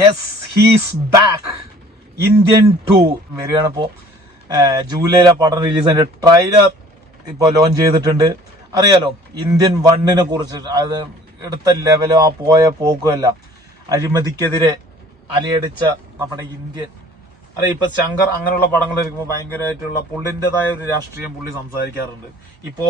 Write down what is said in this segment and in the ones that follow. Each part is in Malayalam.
Yes, he's back. ഇന്ത്യൻ 2 വരികയാണ്. ഇപ്പോൾ ജൂലൈയിലെ പടം റിലീസ് അതിന്റെ ട്രെയിലർ ഇപ്പോൾ ലോഞ്ച് ചെയ്തിട്ടുണ്ട്. അറിയാലോ ഇന്ത്യൻ 1 കുറിച്ച്, അത് എടുത്ത ലെവലോ ആ പോയ പോക്കുമല്ല, അഴിമതിക്കെതിരെ അലയടിച്ച നമ്മുടെ ഇന്ത്യൻ. അറിയാം, ഇപ്പൊ ശങ്കർ അങ്ങനെയുള്ള പടങ്ങൾ എടുക്കുമ്പോൾ ഭയങ്കരമായിട്ടുള്ള പുള്ളിൻ്റെതായ ഒരു രാഷ്ട്രീയം പുള്ളി സംസാരിക്കാറുണ്ട്. ഇപ്പോ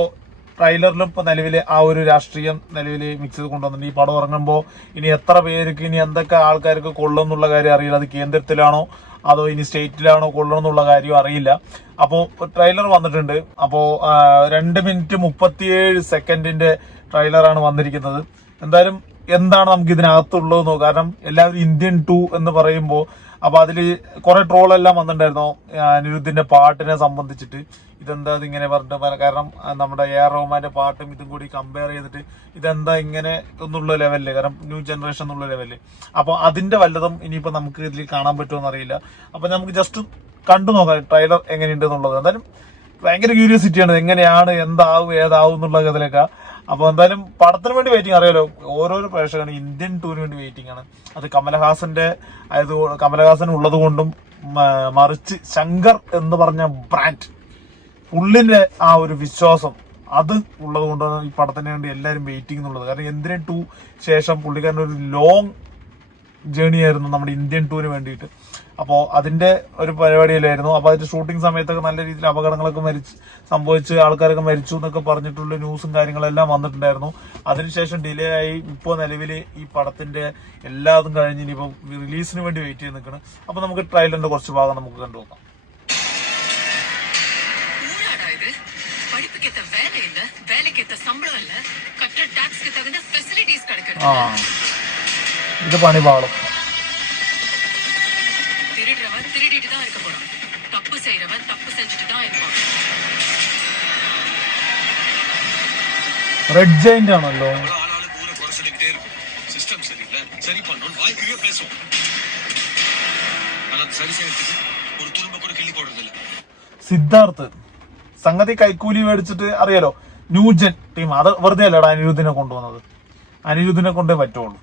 ട്രെയിലറിലും ഇപ്പൊ നിലവിലെ ആ ഒരു രാഷ്ട്രീയം നിലവിൽ മിക്സ് ചെയ്ത് കൊണ്ടുവന്നിട്ടുണ്ട്. ഈ പടം ഇറങ്ങുമ്പോൾ ഇനി എത്ര പേർക്ക്, ഇനി എന്തൊക്കെ ആൾക്കാർക്ക് കൊള്ളും എന്നുള്ള കാര്യം അറിയില്ല. അത് കേന്ദ്രത്തിലാണോ അതോ ഇനി സ്റ്റേറ്റിലാണോ കൊള്ളണം എന്നുള്ള കാര്യം അറിയില്ല. അപ്പോ ട്രെയിലർ വന്നിട്ടുണ്ട്. അപ്പോ 2 മിനിറ്റ് 37 സെക്കൻഡിന്റെ ട്രെയിലറാണ് വന്നിരിക്കുന്നത്. എന്തായാലും എന്താണ് നമുക്ക് ഇതിനകത്തുള്ളത് നോക്കാം. കാരണം എല്ലാവരും ഇന്ത്യൻ 2 എന്ന് പറയുമ്പോൾ അപ്പൊ അതില് കുറെ ട്രോളെല്ലാം വന്നിട്ടുണ്ടായിരുന്നു അനിരുദ്ധിന്റെ പാട്ടിനെ സംബന്ധിച്ചിട്ട്. ഇതെന്താ ഇതിങ്ങനെ പറഞ്ഞിട്ട്, കാരണം നമ്മുടെ എ ആർ റഹ്മാന്റെ പാട്ടും ഇതും കൂടി കമ്പയർ ചെയ്തിട്ട് ഇതെന്താ ഇങ്ങനെ എന്നുള്ള ലെവലില്, കാരണം ന്യൂ ജനറേഷൻ എന്നുള്ള ലെവലില്. അപ്പൊ അതിന്റെ വല്ലതും ഇനിയിപ്പോ നമുക്ക് ഇതിൽ കാണാൻ പറ്റുമോ അറിയില്ല. അപ്പൊ നമുക്ക് ജസ്റ്റ് കണ്ടു നോക്കാം ട്രെയിലർ എങ്ങനെയുണ്ട് എന്നുള്ളത്. എന്തായാലും ഭയങ്കര ക്യൂരിയോസിറ്റിയാണ്, എങ്ങനെയാണ്, എന്താവും, ഏതാവും എന്നുള്ള ഇതിലൊക്കെ. അപ്പൊ എന്തായാലും പടത്തിന് വേണ്ടി വെയിറ്റിംഗ്. അറിയാലോ, ഓരോരോ പ്രേക്ഷകനും ഇന്ത്യൻ 2 വേണ്ടി വെയിറ്റിംഗ് ആണ്. അത് കമലഹാസൻ ഉള്ളത് കൊണ്ടും, മറിച്ച് ശങ്കർ എന്ന് പറഞ്ഞ ബ്രാൻഡ്, പുള്ളിന്റെ ആ ഒരു വിശ്വാസം അത് ഉള്ളത് കൊണ്ടാണ് ഈ പടത്തിന് വേണ്ടി എല്ലാവരും വെയിറ്റിംഗ് എന്നുള്ളത്. കാരണം ഇന്ത്യൻ 2 ശേഷം പുള്ളിക്കാരൻ്റെ ഒരു ലോങ് ജേണി ആയിരുന്നു നമ്മുടെ ഇന്ത്യൻ 2 വേണ്ടിയിട്ട്. അപ്പോൾ അതിന്റെ ഒരു പരിപാടിയിലായിരുന്നു. അപ്പൊ അതിന്റെ ഷൂട്ടിംഗ് സമയത്തൊക്കെ നല്ല രീതിയിൽ അപകടങ്ങളൊക്കെ സംഭവിച്ച് ആൾക്കാരൊക്കെ മരിച്ചു എന്നൊക്കെ പറഞ്ഞിട്ടുള്ള ന്യൂസും കാര്യങ്ങളെല്ലാം വന്നിട്ടുണ്ടായിരുന്നു. അതിനുശേഷം ഡിലേ ആയി. ഇപ്പോൾ നിലവിൽ ഈ പടത്തിന്റെ എല്ലാതും കഴിഞ്ഞ് ഇനിയിപ്പോൾ റിലീസിന് വേണ്ടി വെയിറ്റ് ചെയ്ത് നിൽക്കണം. അപ്പൊ നമുക്ക് ട്രെയിലറിന്റെ കുറച്ച് ഭാഗം നമുക്ക് കണ്ടുനോക്കാം. ഇത് പണിപാളും. റെഡ് ജൈന്റ് ആണല്ലോ. സിദ്ധാർത്ഥ് സംഗതി കൈക്കൂലി മേടിച്ചിട്ട്, അറിയാലോ ന്യൂജൻ ടീം. അത് വെറുതെ അല്ലടാ അനിരുദ്ധിനെ കൊണ്ടുവന്നത്, അനിരുദ്ധിനെ കൊണ്ടേ പറ്റുള്ളൂ.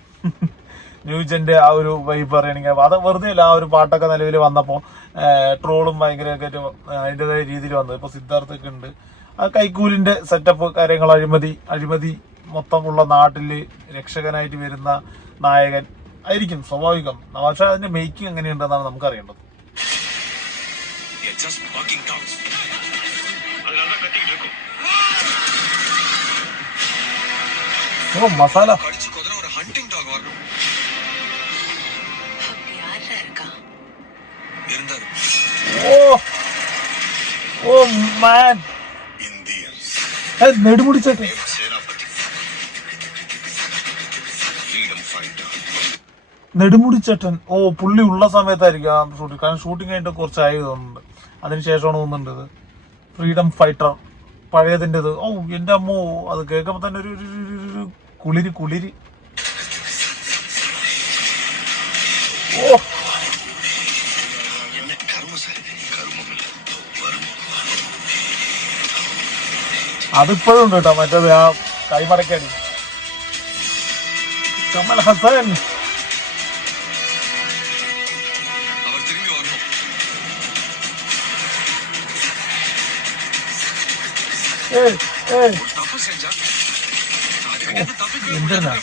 ന്യൂജന്റെ ആ ഒരു വൈബ് പറയുകയാണെങ്കിൽ അത് വെറുതെ അല്ല. ആ ഒരു പാട്ടൊക്കെ നിലവിൽ വന്നപ്പോ ട്രോളും ഭയങ്കരമൊക്കെ അതിൻ്റെതായ രീതിയിൽ വന്നത്. ഇപ്പൊ സിദ്ധാർത്ഥൊക്കെ ഉണ്ട്. ആ കൈക്കൂലിന്റെ സെറ്റപ്പ് കാര്യങ്ങൾ, അഴിമതി മൊത്തമുള്ള നാട്ടില് രക്ഷകനായിട്ട് വരുന്ന നായകൻ ആയിരിക്കും സ്വാഭാവികം. പക്ഷെ അതിന്റെ മേക്കിംഗ് എങ്ങനെയുണ്ടെന്നാണ് നമുക്ക് അറിയേണ്ടത്. ഓ മസാല. ഓ മാൻ, നെടുമുടിച്ചേട്ടൻ. നെടുമുടിച്ചേട്ടൻ ഓ പുള്ളി ഉള്ള സമയത്തായിരിക്കും ഷൂട്ടിംഗ്. കാരണം ഷൂട്ടിംഗ് കഴിഞ്ഞിട്ട് കുറച്ചായി തോന്നുന്നുണ്ട്. അതിനുശേഷമാണ് തോന്നുന്നുണ്ട് ഫ്രീഡം ഫൈറ്റർ പഴയതിൻ്റെത്. ഓ എന്റെ അമ്മോ, അത് കേൾക്കുമ്പോ തന്നെ ഒരു കുളിരി. ഓ അതിപ്പോഴും ഉണ്ട് കേട്ടോ, മറ്റേത് ആ കൈമടക്കടി. കമൽ ഹസൻ എന്തിനാ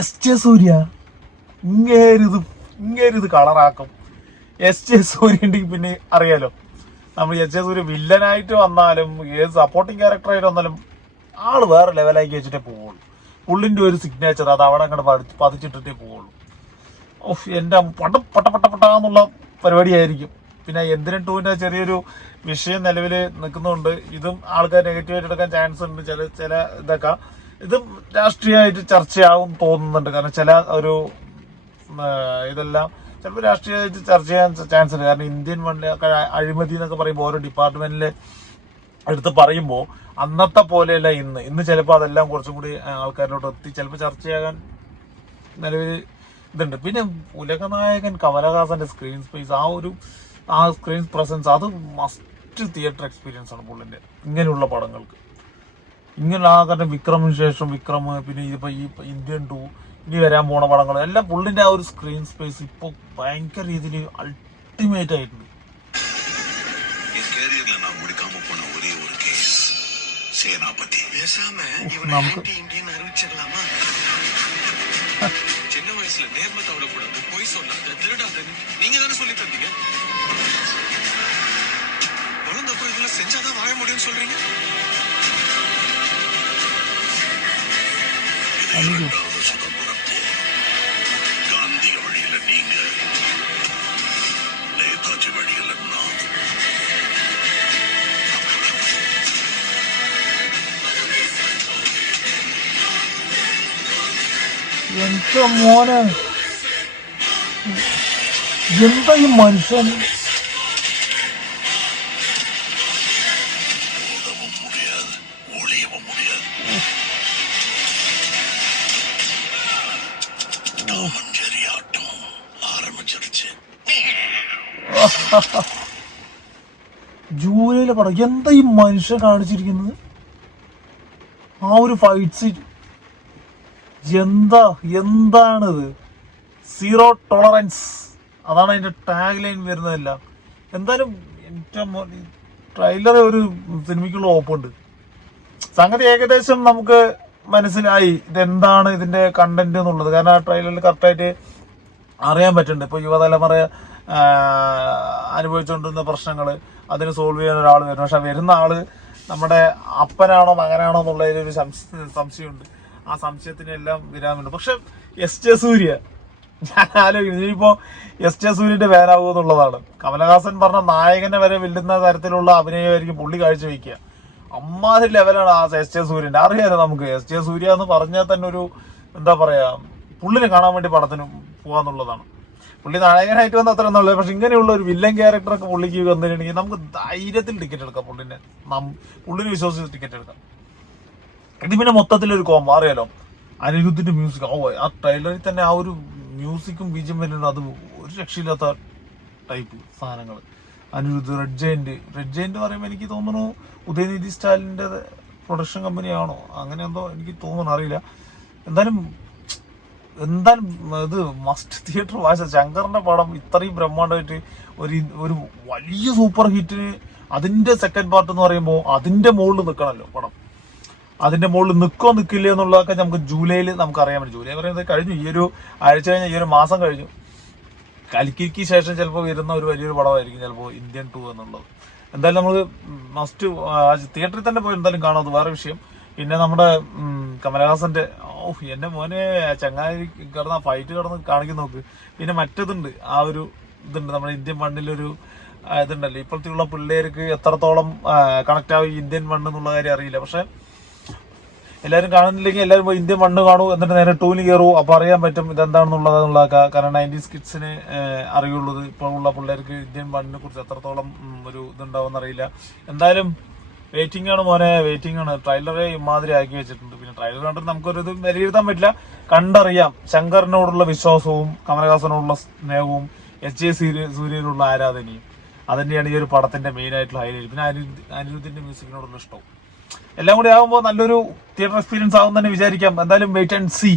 എസ്.ജെ. സൂര്യ ഇങ്ങേരിത് കളറാക്കും. എസ്.ജെ. സൂര്യ ഉണ്ടെങ്കിൽ പിന്നെ അറിയാലോ, നമ്മൾ എസ്.ജെ. സൂര്യ വില്ലനായിട്ട് വന്നാലും ഏത് സപ്പോർട്ടിങ് ക്യാരക്ടറായിട്ട് വന്നാലും ആള് വേറെ ലെവലാക്കി വെച്ചിട്ടേ പോവുള്ളൂ. പുള്ളിന്റെ ഒരു സിഗ്നേച്ചർ അത് അവിടെ അങ്ങോട്ട് പതിച്ചിട്ടിട്ടേ പോവുള്ളൂ. ഓഫ് എന്റെ പട്ടന്നുള്ള പരിപാടിയായിരിക്കും. പിന്നെ എന്തിനും 2 ചെറിയൊരു വിഷയം നിലവിൽ നിൽക്കുന്നുണ്ട്. ഇതും ആൾക്കാർ നെഗറ്റീവായിട്ട് എടുക്കാൻ ചാൻസ് ഉണ്ട്. ചില ഇതൊക്കെ ഇതും രാഷ്ട്രീയമായിട്ട് ചർച്ചയാവും തോന്നുന്നുണ്ട്. കാരണം ചില ഒരു ഇതെല്ലാം ചിലപ്പോൾ രാഷ്ട്രീയമായിട്ട് ചർച്ച ചെയ്യാൻ ചാൻസ് ഉണ്ട്. കാരണം ഇന്ത്യൻ മണ്ണിലൊക്കെ അഴിമതി എന്നൊക്കെ പറയുമ്പോൾ ഓരോ ഡിപ്പാർട്ട്മെന്റിലെ എടുത്ത് പറയുമ്പോൾ അന്നത്തെ പോലെയല്ല ഇന്ന് ചിലപ്പോൾ അതെല്ലാം കുറച്ചും കൂടി ആൾക്കാരിലോട്ട് എത്തി ചിലപ്പോൾ ചർച്ചയാകാൻ നിലവിൽ ഇതുണ്ട്. പിന്നെ ഉലകനായകൻ കമലഹാസന്റെ സ്ക്രീൻ സ്പേസ്, ആ സ്ക്രീൻ പ്രസൻസ്, അത് മസ്റ്റ് തിയേറ്റർ എക്സ്പീരിയൻസ് ആണ് പുള്ളിന്റെ ഇങ്ങനെയുള്ള പടങ്ങൾക്ക്. ഇങ്ങനെ ആ കാരണം വിക്രമിന് ശേഷം വിക്രം, പിന്നെ ഇതിപ്പോ ഈ ഇന്ത്യൻ 2 ഇനി വരാൻ പോണ പടങ്ങൾ എല്ലാം പുള്ളിന്റെ ആ ഒരു സ്ക്രീൻ സ്പേസ് ഇപ്പൊ ഭയങ്കര രീതിയിൽ അൾട്ടിമേറ്റ് ആയിട്ടുണ്ട്. നമുക്ക് சின்ன வயசுல நேர்மை தவறக்கூடாது, பொய் சொல்லாத, திருடாதன்னு நீங்க தானே சொல்லி தந்தீங்க. வளர்ந்தப்போ இதெல்லாம் செஞ்சாதான் வாழ முடியும்னு சொல்றீங்க. காந்திய வழியில நீங்க, நேதாஜி வழியில நான். എന്റെ മോനെ എന്താ ഈ മനുഷ്യൻ? ജൂലൈയിലെ പടം എന്താ ഈ മനുഷ്യൻ കാണിച്ചിരിക്കുന്നത്? ആ ഒരു ഫൈറ്റ് സീറ്റ് എന്താണിത്? സീറോ ടോളറൻസ്, അതാണ് അതിന്റെ ടാഗ് ലൈൻ വരുന്നതല്ല. എന്തായാലും എന്റെ ട്രെയിലർ ഒരു സിനിമയ്ക്കുള്ള ഓപ്പുണ്ട്. സംഗതി ഏകദേശം നമുക്ക് മനസ്സിലായി ഇതെന്താണ് ഇതിന്റെ കണ്ടന്റ് എന്നുള്ളത്. കാരണം ആ ട്രെയിലറിൽ കറക്റ്റായിട്ട് അറിയാൻ പറ്റുന്നുണ്ട്. ഇപ്പൊ യുവതലമുറ അനുഭവിച്ചുകൊണ്ടിരുന്ന പ്രശ്നങ്ങൾ അതിന് സോൾവ് ചെയ്യാൻ ഒരാൾ വരും. പക്ഷെ വരുന്ന ആള് നമ്മുടെ അപ്പനാണോ മകനാണോ എന്നുള്ളതിലൊരു സംശയമുണ്ട്. ആ സംശയത്തിനെല്ലാം വിരാമുണ്ട്. പക്ഷെ എസ് ജെ സൂര്യ, ഞാൻ ആലോചിക്കും ഇനിയിപ്പോ എസ് ജെ സൂര്യന്റെ പേരാകുക എന്നുള്ളതാണ്. കമലഹാസൻ പറഞ്ഞ നായകനെ വരെ വെല്ലുന്ന തരത്തിലുള്ള അഭിനയമായിരിക്കും പുള്ളി കാഴ്ചവെക്കുക. അമ്മാതിരി ലെവലാണ് ആ എസ് ജെ സൂര്യന്റെ. അറിയാലോ നമുക്ക് എസ് ജെ സൂര്യ എന്ന് പറഞ്ഞാൽ തന്നെ ഒരു എന്താ പറയാ, പുള്ളിനെ കാണാൻ വേണ്ടി പടത്തിന് പോകാന്നുള്ളതാണ്. പുള്ളി നായകനായിട്ട് വന്ന അത്ര എന്നുള്ളത്. പക്ഷെ ഇങ്ങനെയുള്ള ഒരു വില്ലൻ ക്യാരക്ടറൊക്കെ പുള്ളിക്ക് വന്നിട്ടുണ്ടെങ്കിൽ നമുക്ക് ധൈര്യത്തിൽ ടിക്കറ്റ് എടുക്കാം. പുള്ളിനെ വിശ്വസിച്ച് ടിക്കറ്റ് എടുക്കാം. ഇത് പിന്നെ മൊത്തത്തിലൊരു കോമ്പോ. അറിയാലോ അനിരുദ്ധിന്റെ മ്യൂസിക്, ആ ട്രെയിലറിൽ തന്നെ ആ ഒരു മ്യൂസിക്കും ബീജം വരുന്നത് അത് ഒരു രക്ഷയില്ലാത്ത ടൈപ്പ് സാധനങ്ങൾ. അനിരുദ്ധ്, റെഡ് ജയന്റ് പറയുമ്പോൾ എനിക്ക് തോന്നുന്നു ഉദയനിധി സ്റ്റാലിന്റെ പ്രൊഡക്ഷൻ കമ്പനിയാണോ അങ്ങനെ എന്തോ എനിക്ക് തോന്നുന്നു, അറിയില്ല. എന്തായാലും ഇത് മസ്റ്റ് തിയേറ്റർ വായിച്ച ശങ്കറിന്റെ പടം ഇത്രയും ബ്രഹ്മാണ്ഡമായിട്ട് ഒരു വലിയ സൂപ്പർ ഹിറ്റിന് അതിന്റെ സെക്കൻഡ് പാർട്ട് എന്ന് പറയുമ്പോൾ അതിന്റെ മുകളിൽ നിൽക്കണമല്ലോ പടം. അതിന്റെ മുകളിൽ നിൽക്കില്ല എന്നുള്ളതൊക്കെ നമുക്ക് ജൂലൈയിൽ നമുക്ക് അറിയാൻ പറ്റും. ജൂലൈ പറയുന്നത് കഴിഞ്ഞു, ഈ ഒരു ആഴ്ച കഴിഞ്ഞ ഈ ഒരു മാസം കഴിഞ്ഞു. കൽക്കിക്ക് ശേഷം ചിലപ്പോൾ വരുന്ന ഒരു വലിയൊരു പടമായിരിക്കും ചിലപ്പോൾ ഇന്ത്യൻ 2 എന്നുള്ളത്. എന്തായാലും നമ്മൾ മസ്റ്റ് തിയേറ്ററിൽ തന്നെ പോയി എന്തായാലും കാണാം, അത് വേറെ വിഷയം. പിന്നെ നമ്മുടെ കമലഹാസന്റെ എന്റെ മോനെ ചങ്ങായി കിടന്ന ഫൈറ്റ് കിടന്ന് കാണിക്കുന്ന നോക്ക്. പിന്നെ മറ്റേതുണ്ട്, ആ ഒരു ഇതുണ്ട് നമ്മുടെ ഇന്ത്യൻ മണ്ണിലൊരു ഇതുണ്ടല്ലോ. ഇപ്പോഴത്തെയുള്ള പിള്ളേർക്ക് എത്രത്തോളം കണക്ട് ആവും ഇന്ത്യൻ മണ്ണ് എന്നുള്ള കാര്യം അറിയില്ല. പക്ഷെ എല്ലാവരും കാണുന്നില്ലെങ്കിൽ എല്ലാവരും പോയി ഇന്ത്യൻ മണ്ണ് കാണൂ, എന്നിട്ട് നേരെ 2 കയറൂ. അപ്പൊ അറിയാൻ പറ്റും ഇതെന്താണെന്നുള്ളതൊക്കെ. കാരണം 90s കിഡ്സിന് അറിയുള്ളത്. ഇപ്പോഴുള്ള പിള്ളേർക്ക് ഇന്ത്യൻ മണ്ണിനെ കുറിച്ച് എത്രത്തോളം ഒരു ഇതുണ്ടാവും അറിയില്ല. എന്തായാലും വെയിറ്റിംഗ് ആണ് മോനെ, വെയിറ്റിംഗ് ആണ്. ട്രെയിലറെ ഇമാതിരി ആക്കി വെച്ചിട്ടുണ്ട്. പിന്നെ ട്രെയിലർ കണ്ടിട്ട് നമുക്കൊരു ഇത് വിലയിരുത്താൻ പറ്റില്ല, കണ്ടറിയാം. ശങ്കറിനോടുള്ള വിശ്വാസവും കമലഹാസനോടുള്ള സ്നേഹവും എസ് ജെ സൂര്യനോടുള്ള ആരാധനയും അതന്നെയാണ് ഈ ഒരു പടത്തിന്റെ മെയിൻ ആയിട്ടുള്ള ഹൈലൈറ്റ്. പിന്നെ അനിരുദ്ധിന്റെ മ്യൂസിക്കിനോടുള്ള ഇഷ്ടവും എല്ലാം കൂടി ആകുമ്പോൾ നല്ലൊരു തിയേറ്റർ എക്സ്പീരിയൻസ് ആകും തന്നെ വിചാരിക്കാം. എന്തായാലും വെയിറ്റ് ആൻഡ് സീ.